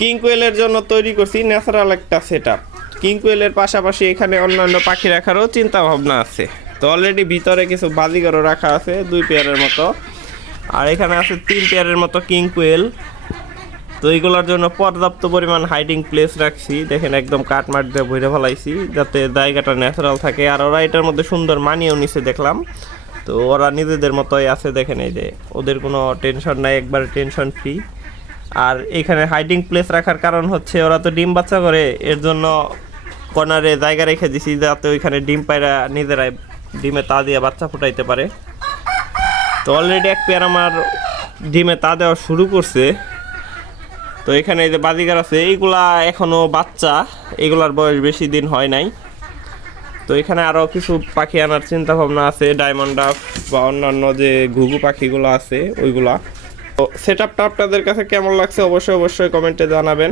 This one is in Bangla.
কিং কোয়েলের জন্য তৈরি করছি ন্যাচারাল একটা সেটআপ। কিং কোয়েলের পাশাপাশি এখানে অন্যান্য পাখি রাখারও চিন্তা ভাবনা আছে। তো অলরেডি ভিতরে কিছু বাজিগরও রাখা আছে 2 পেয়ারের মতো, আর এখানে আছে 3 পেয়ারের মতো কিং কোয়েল। তো এইগুলোর জন্য পর্যাপ্ত পরিমাণ হাইডিং প্লেস রাখছি, দেখেন একদম কাটমাট দিয়ে ভরে ফেলাইছি যাতে জায়গাটা ন্যাচারাল থাকে। আর ওরা এটার মধ্যে সুন্দর মানিয়েও নিছে দেখলাম। তো ওরা নিজেদের মতোই আছে, দেখেন এই যে ওদের কোনো টেনশন নাই, একবার টেনশন ফ্রি। আর এখানে হাইডিং প্লেস রাখার কারণ হচ্ছে ওরা তো ডিম বাচ্চা করে, এর জন্য কর্নারে জায়গা রেখে দিছি যাতে ওইখানে ডিম পায়রা নিজেরাই ডিমে তা দিয়ে বাচ্চা ফুটাইতে পারে। তো অলরেডি এক পেয়ার আমার ডিমে তা দেওয়া শুরু করছে। তো এখানে এই যে বাজিগার আছে, এইগুলা এখনও বাচ্চা, এগুলার বয়স বেশি দিন হয় নাই। তো এখানে আরও কিছু পাখি আনার চিন্তা ভাবনা আছে, ডায়মন্ড ডাক বা অন্যান্য যে ঘুঘু পাখিগুলো আছে ওইগুলা। তো সেটআপটা আপনাদের কাছে কেমন লাগছে অবশ্যই কমেন্টে জানাবেন।